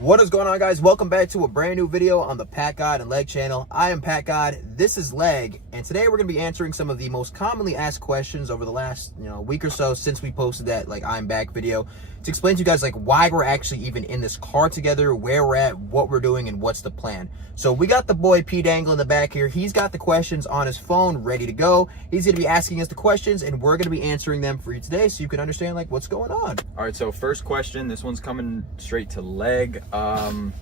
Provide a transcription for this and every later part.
What is going on, guys? Welcome back to a brand new video on the PACKGOD and Leg channel. I am PACKGOD, this is Leg, and today we're going to be answering some of the most commonly asked questions over the last week or so since we posted that I'm back video to explain to you guys why we're actually even in this car together, where we're at, what we're doing, and what's the plan. So we got the boy P Dangle in the back here. He's got the questions on his phone ready to go. He's going to be asking us the questions, and we're going to be answering them for you today so you can understand what's going on. All right, so first question, this one's coming straight to Leg.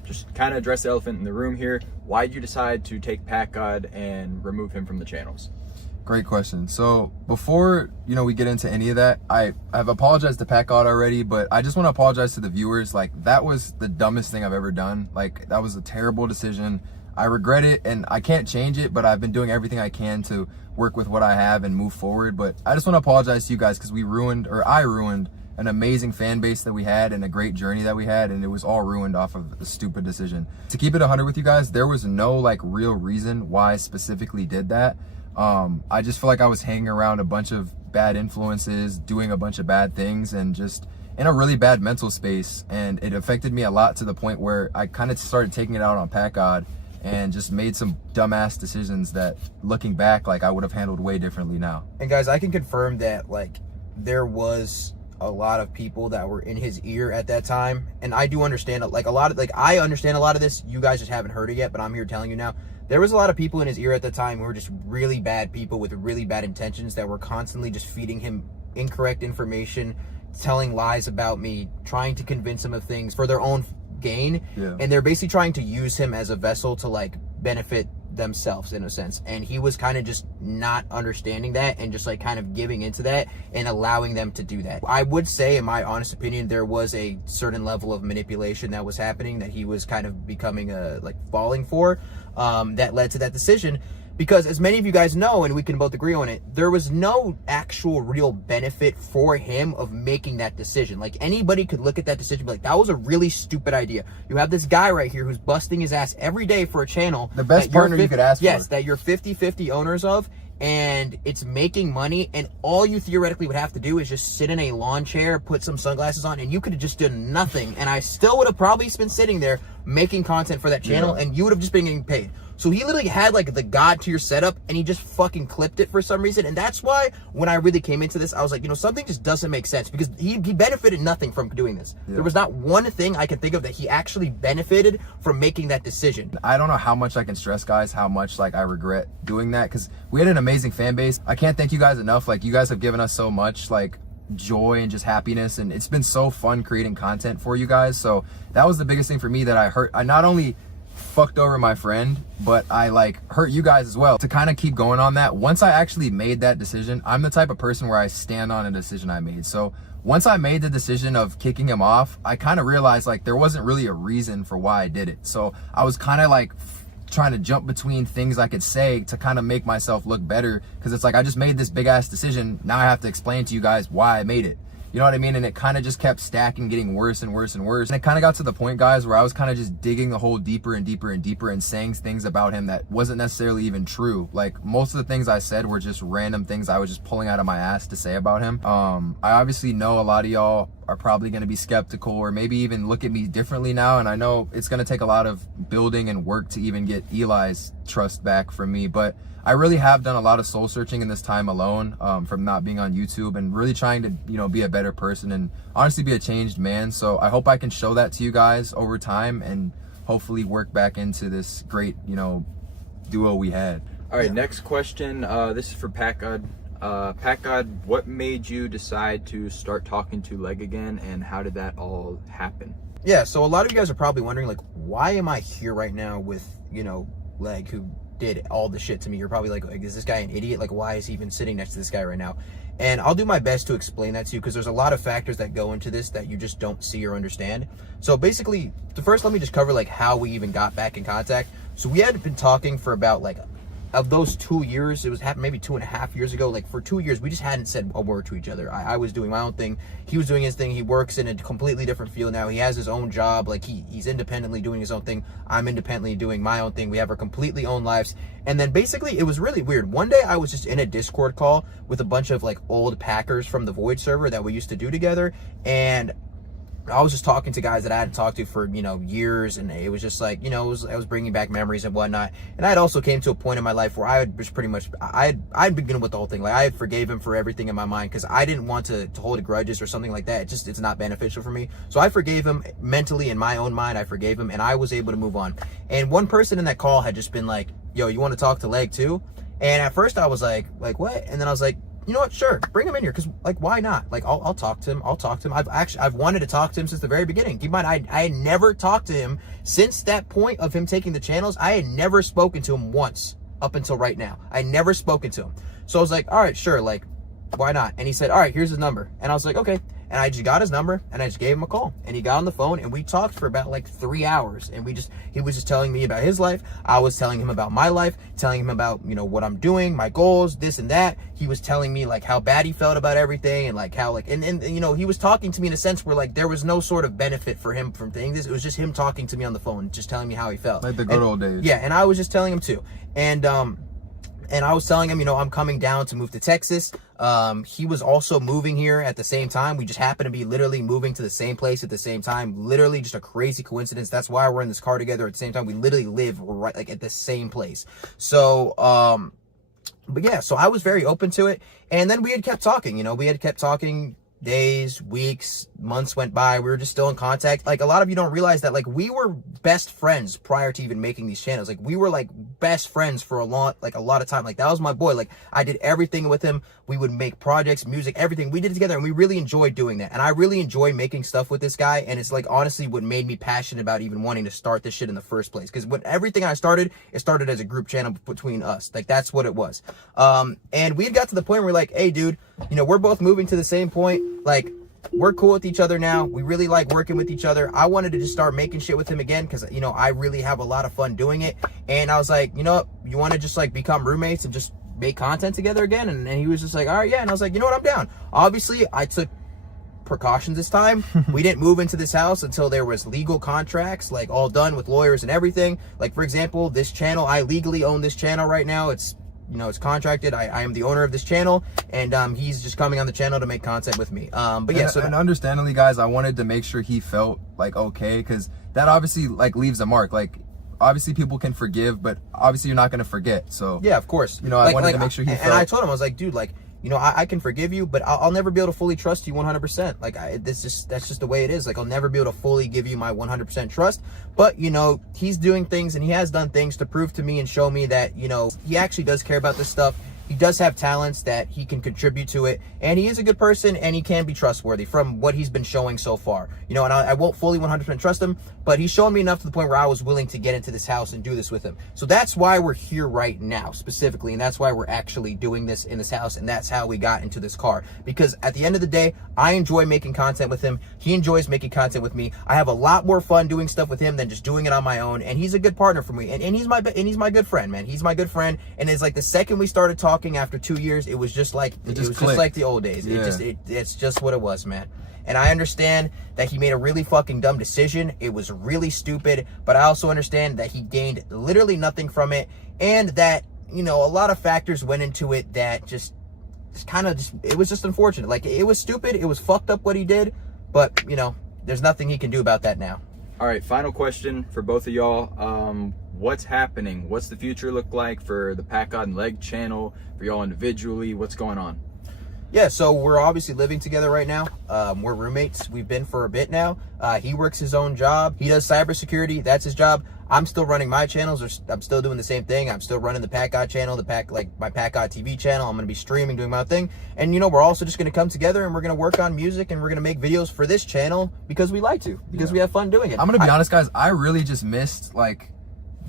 Just kind of address the elephant in the room here. Why did you decide to take PACKGOD and remove him from the channels? Great question. So before we get into any of that, I've apologized to PACKGOD already, but I just want to apologize to the viewers. That was the dumbest thing I've ever done. That was a terrible decision. I regret it and I can't change it, but I've been doing everything I can to work with what I have and move forward. But I just want to apologize to you guys because I ruined an amazing fan base that we had and a great journey that we had, and it was all ruined off of a stupid decision. To keep it 100 with you guys, there was no real reason why I specifically did that. I just feel like I was hanging around a bunch of bad influences, doing a bunch of bad things, and just in a really bad mental space, and it affected me a lot to the point where I kind of started taking it out on PACKGOD and just made some dumbass decisions that, looking back, I would have handled way differently now. And guys, I can confirm that there was a lot of people that were in his ear at that time, and I do understand it. I understand a lot of this. You guys just haven't heard it yet, but I'm here telling you now. There was a lot of people in his ear at the time who were just really bad people with really bad intentions that were constantly just feeding him incorrect information, telling lies about me, trying to convince him of things for their own gain. Yeah. And they're basically trying to use him as a vessel to benefit themselves in a sense, and he was kind of just not understanding that and just kind of giving into that and allowing them to do that. I would say, in my honest opinion, there was a certain level of manipulation that was happening that he was kind of becoming falling for, that led to that decision. Because as many of you guys know, and we can both agree on it, there was no actual real benefit for him of making that decision. Anybody could look at that decision and be like, that was a really stupid idea. You have this guy right here who's busting his ass every day for a channel. The best partner you could ask for. Yes, that you're 50-50 owners of, and it's making money, and all you theoretically would have to do is just sit in a lawn chair, put some sunglasses on, and you could have just done nothing, and I still would have probably been sitting there making content for that channel, and you would have just been getting paid. So he literally had the God tier setup, and he just fucking clipped it for some reason. And that's why when I really came into this, I was like, something just doesn't make sense, because he benefited nothing from doing this. Yeah. There was not one thing I can think of that he actually benefited from making that decision. I don't know how much I can stress, guys, how much I regret doing that, because we had an amazing fan base. I can't thank you guys enough. You guys have given us so much joy and just happiness, and it's been so fun creating content for you guys. So that was the biggest thing for me, that I not only fucked over my friend, but I hurt you guys as well. To kind of keep going on that, once I actually made that decision, I'm the type of person where I stand on a decision I made. So once I made the decision of kicking him off, I kind of realized there wasn't really a reason for why I did it. So I was kind of trying to jump between things I could say to kind of make myself look better, because it's I just made this big ass decision. Now I have to explain to you guys why I made it. You know what I mean? And it kind of just kept stacking, getting worse and worse and worse. And it kind of got to the point, guys, where I was kind of just digging the hole deeper and deeper and deeper and saying things about him that wasn't necessarily even true. Most of the things I said were just random things I was just pulling out of my ass to say about him. I obviously know a lot of y'all are probably going to be skeptical or maybe even look at me differently now. And I know it's going to take a lot of building and work to even get Eli's trust back from me. But I really have done a lot of soul searching in this time alone, from not being on YouTube, and really trying to, be a better person and honestly be a changed man. So I hope I can show that to you guys over time and hopefully work back into this great, duo we had. All right, next question. This is for PACKGOD. PACKGOD, what made you decide to start talking to Leg again, and how did that all happen? Yeah, so a lot of you guys are probably wondering, why am I here right now with, Leg, who did all the shit to me? You're probably like, is this guy an idiot? Why is he even sitting next to this guy right now? And I'll do my best to explain that to you, because there's a lot of factors that go into this that you just don't see or understand. So basically, first let me just cover how we even got back in contact. So we had been talking for about of those 2 years, it was happened maybe 2.5 years ago. For 2 years, we just hadn't said a word to each other. I was doing my own thing. He was doing his thing. He works in a completely different field now. He has his own job. He's independently doing his own thing. I'm independently doing my own thing. We have our completely own lives. And then basically, it was really weird. One day, I was just in a Discord call with a bunch of old Packers from the Void server that we used to do together. And I was just talking to guys that I hadn't talked to for, you know, years, and it was just like, you know, I was bringing back memories and whatnot. And I had also came to a point in my life where I had just pretty much, I'd begun with the whole thing. Like, I had forgave him for everything in my mind, because I didn't want to hold grudges or something like that. It's not beneficial for me. So I forgave him mentally, in my own mind. I forgave him, and I was able to move on. And one person in that call had just been like, yo, you want to talk to Leg too? And at first I was like what? And then I was like, you know what? Sure, bring him in here, because like, why not? Like, I'll talk to him. I've wanted to talk to him since the very beginning. Keep in mind, I had never talked to him since that point of him taking the channels. I had never spoken to him once up until right now. I had never spoken to him. So I was like, all right, sure, like, why not? And he said, all right, here's his number. And I was like, okay. And I just got his number, and I just gave him a call, and he got on the phone, and we talked for about like 3 hours. And he was just telling me about his life. I was telling him about my life, telling him about, you know, what I'm doing, my goals, this and that. He was telling me like how bad he felt about everything, and like how like, and you know, he was talking to me in a sense where like there was no sort of benefit for him from doing this. It was just him talking to me on the phone, just telling me how he felt. Like the good old days. Yeah, and I was just telling him too. And I was telling him, you know, I'm coming down to move to Texas. He was also moving here at the same time. We just happened to be literally moving to the same place at the same time. Literally just a crazy coincidence. That's why we're in this car together at the same time. We literally live right like at the same place. So, but yeah, so I was very open to it. And then we had kept talking, you know, days, weeks, months went by. We were just still in contact. Like, a lot of you don't realize that, like, we were best friends prior to even making these channels. Like, we were like best friends for a lot of time. Like, that was my boy. Like, I did everything with him. We would make projects, music, everything. We did it together, and we really enjoyed doing that. And I really enjoy making stuff with this guy. And it's like, honestly, what made me passionate about even wanting to start this shit in the first place. Because when everything I started, it started as a group channel between us. Like, that's what it was. And we had got to the point where we're like, hey, dude, you know, we're both moving to the same point. Like, we're cool with each other now. We really like working with each other. I wanted to just start making shit with him again, because, you know, I really have a lot of fun doing it. And I was like, you know what, you want to just like become roommates and just make content together again? And he was just like, all right, yeah. And I was like, you know what, I'm down. Obviously, I took precautions this time. We didn't move into this house until there was legal contracts, like all done with lawyers and everything. Like, for example, this channel, I legally own this channel right now. It's, you know, it's contracted. I am the owner of this channel, and he's just coming on the channel to make content with me. But yeah, and understandably, guys, I wanted to make sure he felt like okay, because that obviously like leaves a mark. Like, obviously people can forgive, but obviously you're not going to forget. So yeah, of course, you know, I wanted to make sure he felt. And I told him, I was like, dude, like, you know, I can forgive you, but I'll never be able to fully trust you 100%. Like, that's just the way it is. Like, I'll never be able to fully give you my 100% trust. But, you know, he's doing things, and he has done things to prove to me and show me that, you know, he actually does care about this stuff. He does have talents that he can contribute to it, and he is a good person, and he can be trustworthy from what he's been showing so far. You know, and I won't fully 100% trust him, but he's shown me enough to the point where I was willing to get into this house and do this with him. So that's why we're here right now, specifically, and that's why we're actually doing this in this house, and that's how we got into this car. Because at the end of the day, I enjoy making content with him. He enjoys making content with me. I have a lot more fun doing stuff with him than just doing it on my own, and he's a good partner for me, and he's my good friend, man. He's my good friend, and it's like the second we started talking after 2 years, it was just like just like the old days. Yeah. It's just what it was, man. And I understand that he made a really fucking dumb decision. It was really stupid, but I also understand that he gained literally nothing from it, and that, you know, a lot of factors went into it that it was just unfortunate. Like, it was stupid, it was fucked up what he did, but, you know, there's nothing he can do about that now. All right, final question for both of y'all. What's happening? What's the future look like for the PACKGOD and Leg channel, for y'all individually? What's going on? Yeah, so we're obviously living together right now. We're roommates. We've been for a bit now. He works his own job. He does cybersecurity. That's his job. I'm still running my channels. I'm still doing the same thing. I'm still running the PACKGOD channel, my PACKGOD TV channel. I'm going to be streaming, doing my thing. And, you know, we're also just going to come together, and we're going to work on music, and we're going to make videos for this channel because we like to, because we have fun doing it. I'm going to be honest, guys. I really just missed, like,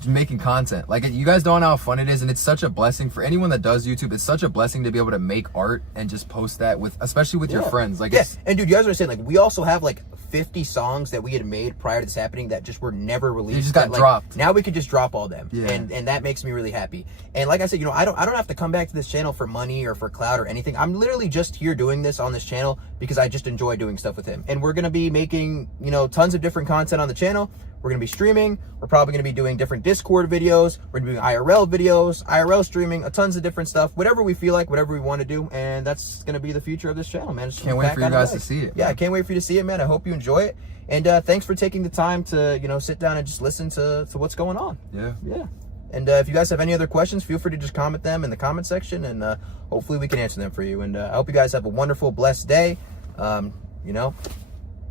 making content. Like, you guys don't know how fun it is, and it's such a blessing for anyone that does YouTube. It's such a blessing to be able to make art and just post that with, especially with your friends. Like, yes. And dude, you guys understand, like, we also have like 50 songs that we had made prior to this happening that just were never released. They just got dropped. Now we could just drop all them. Yeah. And that makes me really happy. And like I said, you know, I don't have to come back to this channel for money or for clout or anything. I'm literally just here doing this on this channel because I just enjoy doing stuff with him. And we're gonna be making, you know, tons of different content on the channel. we're going to be streaming. We're probably going to be doing different Discord videos. We're going to be doing IRL videos, IRL streaming, tons of different stuff, whatever we feel like, whatever we want to do. And that's going to be the future of this channel, man. Can't wait for you guys to see it. Yeah, I can't wait for you to see it, man. I hope you enjoy it. And thanks for taking the time to, you know, sit down and just listen to what's going on. Yeah. And if you guys have any other questions, feel free to just comment them in the comment section, and hopefully we can answer them for you. And I hope you guys have a wonderful, blessed day. You know,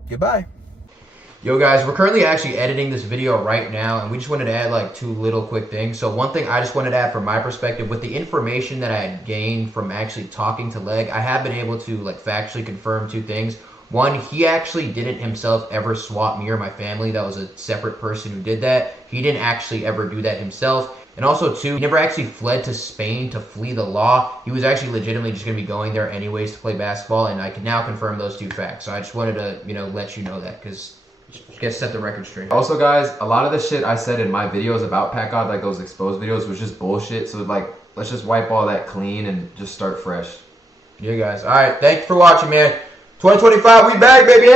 goodbye. Yo guys, we're currently actually editing this video right now, and we just wanted to add like 2 little quick things. So one thing I just wanted to add from my perspective, with the information that I had gained from actually talking to Leg, I have been able to like factually confirm 2 things. One, he actually didn't himself ever swap me or my family. That was a separate person who did that. He didn't actually ever do that himself. And also 2, he never actually fled to Spain to flee the law. He was actually legitimately just going to be going there anyways to play basketball, and I can now confirm those 2 facts. So I just wanted to, you know, let you know that, because just set the record straight. Also guys, a lot of the shit I said in my videos about PACKGOD, like those exposed videos, was just bullshit. So like, let's just wipe all that clean and just start fresh. Yeah guys, alright, thank you for watching, man. 2025, we back, baby.